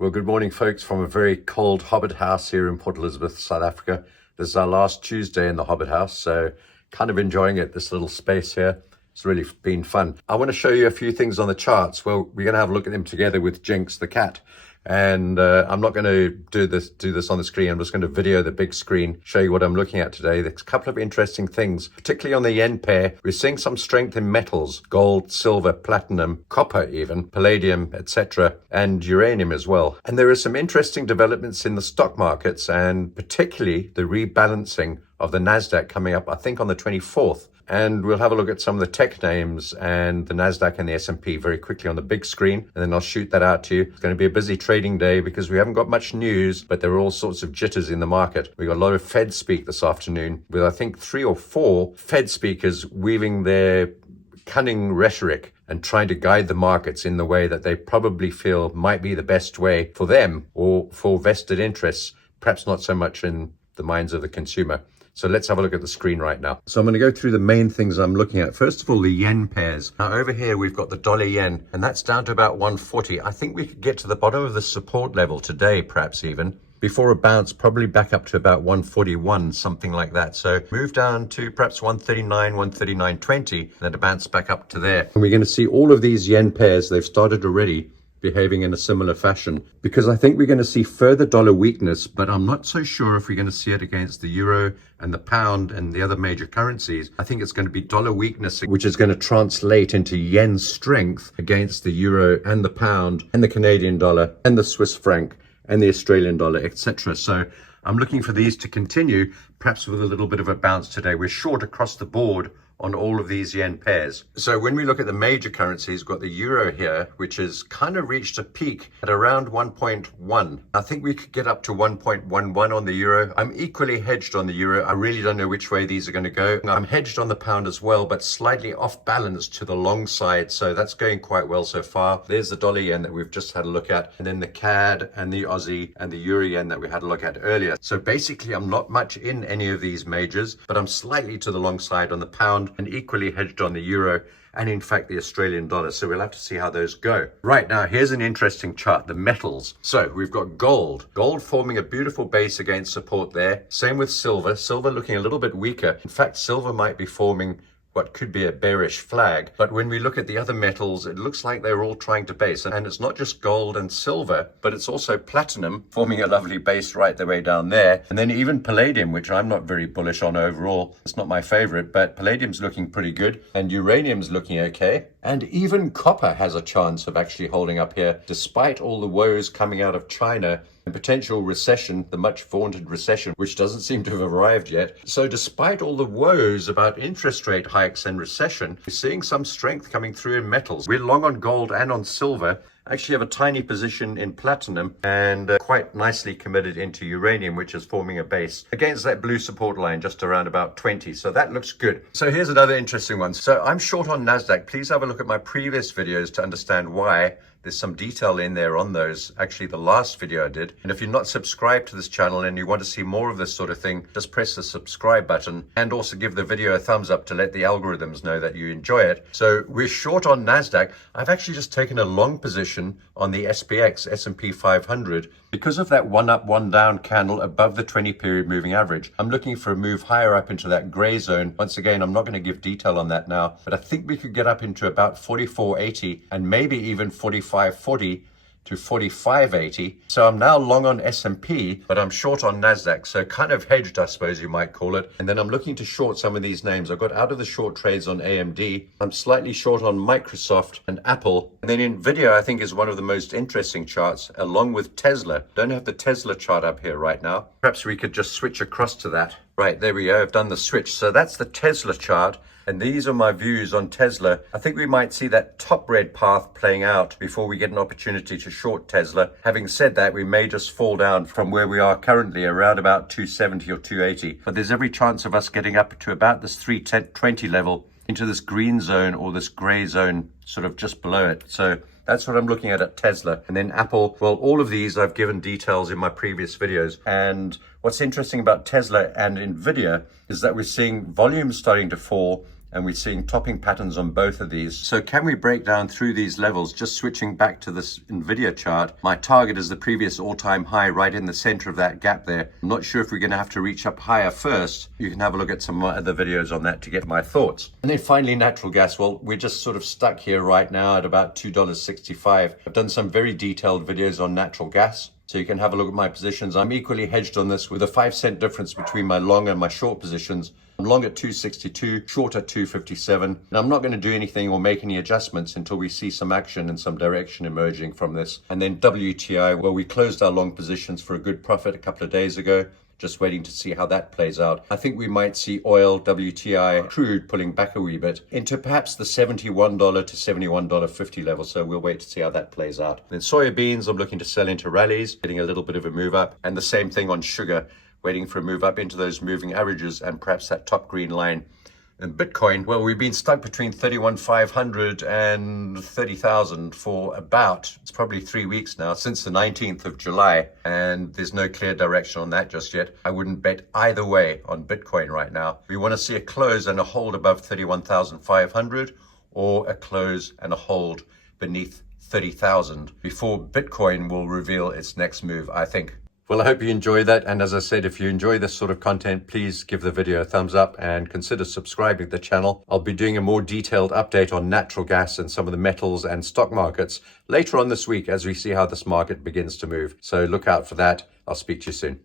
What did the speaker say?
Well, good morning, folks, from a very cold Hobbit house here in Port Elizabeth, South Africa. This is our last Tuesday in the Hobbit house, so kind of enjoying it, this little space here. It's really been fun. I want to show you a few things on the charts. Well, we're going to have a look at them together with Jinx, the cat. And I'm not going to do this on the screen. I'm just going to video the big screen, show you what I'm looking at today. There's a couple of interesting things, particularly on the yen pair. We're seeing some strength in metals, gold, silver, platinum, copper even, palladium, etc., and uranium as well. And there are some interesting developments in the stock markets, and particularly the rebalancing of the NASDAQ coming up, I think, on the 24th. And we'll have a look at some of the tech names and the NASDAQ and the S&P very quickly on the big screen, and then I'll shoot that out to you. It's going to be a busy trading day because we haven't got much news, but there are all sorts of jitters in the market. We got a lot of Fed speak this afternoon with, I think, 3 or 4 Fed speakers weaving their cunning rhetoric and trying to guide the markets in the way that they probably feel might be the best way for them or for vested interests, perhaps not so much in the minds of the consumer. So let's have a look at the screen right now. So I'm going to go through the main things I'm looking at. First of all, the yen pairs. Now over here, we've got the dollar yen, and that's down to about 140. I think we could get to the bottom of the support level today, perhaps even, before a bounce, probably back up to about 141, something like that. So move down to perhaps 139, 139.20, and then a bounce back up to there. And we're going to see all of these yen pairs, they've started already behaving in a similar fashion, because I think we're going to see further dollar weakness, but I'm not so sure if we're going to see it against the euro and the pound and the other major currencies. I think it's going to be dollar weakness, which is going to translate into yen strength against the euro and the pound and the Canadian dollar and the Swiss franc and the Australian dollar, etc. So I'm looking for these to continue, perhaps with a little bit of a bounce today. We're short across the board on all of these yen pairs. So when we look at the major currencies, we've got the euro here, which has kind of reached a peak at around 1.1. I think we could get up to 1.11 on the euro. I'm equally hedged on the euro. I really don't know which way these are going to go. I'm hedged on the pound as well, but slightly off balance to the long side. So that's going quite well so far. There's the dollar yen that we've just had a look at, and then the CAD and the Aussie and the euro yen that we had a look at earlier. So basically, I'm not much in any of these majors, but I'm slightly to the long side on the pound and equally hedged on the euro and in fact the Australian dollar. So we'll have to see how those go. Right now, here's an interesting chart, the metals. So we've got gold forming a beautiful base against support there. Same with silver looking a little bit weaker. In fact, silver might be forming what could be a bearish flag. But when we look at the other metals, it looks like they're all trying to base. And it's not just gold and silver, but it's also platinum forming a lovely base right the way down there. And then even palladium, which I'm not very bullish on overall. It's not my favorite, but palladium's looking pretty good. And uranium's looking okay. And even copper has a chance of actually holding up here, despite all the woes coming out of China and potential recession, the much vaunted recession, which doesn't seem to have arrived yet. So despite all the woes about interest rate hikes and recession, we're seeing some strength coming through in metals. We're long on gold and on silver. Actually have a tiny position in platinum and quite nicely committed into uranium, which is forming a base against that blue support line just around about 20. So that looks good. So here's another interesting one. So I'm short on NASDAQ. Please have a look at my previous videos to understand why. There's some detail in there on those, actually the last video I did. And if you're not subscribed to this channel and you want to see more of this sort of thing, just press the subscribe button and also give the video a thumbs up to let the algorithms know that you enjoy it. So we're short on NASDAQ. I've actually just taken a long position on the SPX, S&P 500, because of that one up, one down candle above the 20 period moving average. I'm looking for a move higher up into that gray zone. Once again, I'm not going to give detail on that now, but I think we could get up into about 44.80 and maybe even 45.40 to 45.80. So I'm now long on S&P, but I'm short on NASDAQ. So kind of hedged, I suppose you might call it. And then I'm looking to short some of these names. I've got out of the short trades on AMD. I'm slightly short on Microsoft and Apple. And then NVIDIA, I think, is one of the most interesting charts, along with Tesla. Don't have the Tesla chart up here right now. Perhaps we could just switch across to that. Right, there we go. I've done the switch. So that's the Tesla chart. And these are my views on Tesla. I think we might see that top red path playing out before we get an opportunity to short Tesla. Having said that, we may just fall down from where we are currently around about 270 or 280. But there's every chance of us getting up to about this 320 level into this green zone or this gray zone sort of just below it. So that's what I'm looking at Tesla. And then Apple, well, all of these I've given details in my previous videos. And what's interesting about Tesla and NVIDIA is that we're seeing volumes starting to fall and we're seeing topping patterns on both of these. So can we break down through these levels? Just switching back to this NVIDIA chart, my target is the previous all-time high right in the center of that gap there. I'm not sure if we're going to have to reach up higher first. You can have a look at some of my other videos on that to get my thoughts. And then finally, natural gas. Well, we're just sort of stuck here right now at about $2.65. I've done some very detailed videos on natural gas, so you can have a look at my positions. I'm equally hedged on this with a 5-cent difference between my long and my short positions. I'm long at 262, short at 257. And I'm not going to do anything or make any adjustments until we see some action and some direction emerging from this. And then WTI, well, we closed our long positions for a good profit a couple of days ago. Just waiting to see how that plays out. I think we might see oil, WTI, crude pulling back a wee bit into perhaps the $71 to $71.50 level. So we'll wait to see how that plays out. Then soybeans, I'm looking to sell into rallies, getting a little bit of a move up. And the same thing on sugar, waiting for a move up into those moving averages and perhaps that top green line. And Bitcoin, well, we've been stuck between 31,500 and 30,000 for it's probably 3 weeks now, since the 19th of July. And there's no clear direction on that just yet. I wouldn't bet either way on Bitcoin right now. We want to see a close and a hold above 31,500 or a close and a hold beneath 30,000 before Bitcoin will reveal its next move, I think. Well, I hope you enjoy that. And as I said, if you enjoy this sort of content, please give the video a thumbs up and consider subscribing to the channel. I'll be doing a more detailed update on natural gas and some of the metals and stock markets later on this week as we see how this market begins to move. So look out for that. I'll speak to you soon.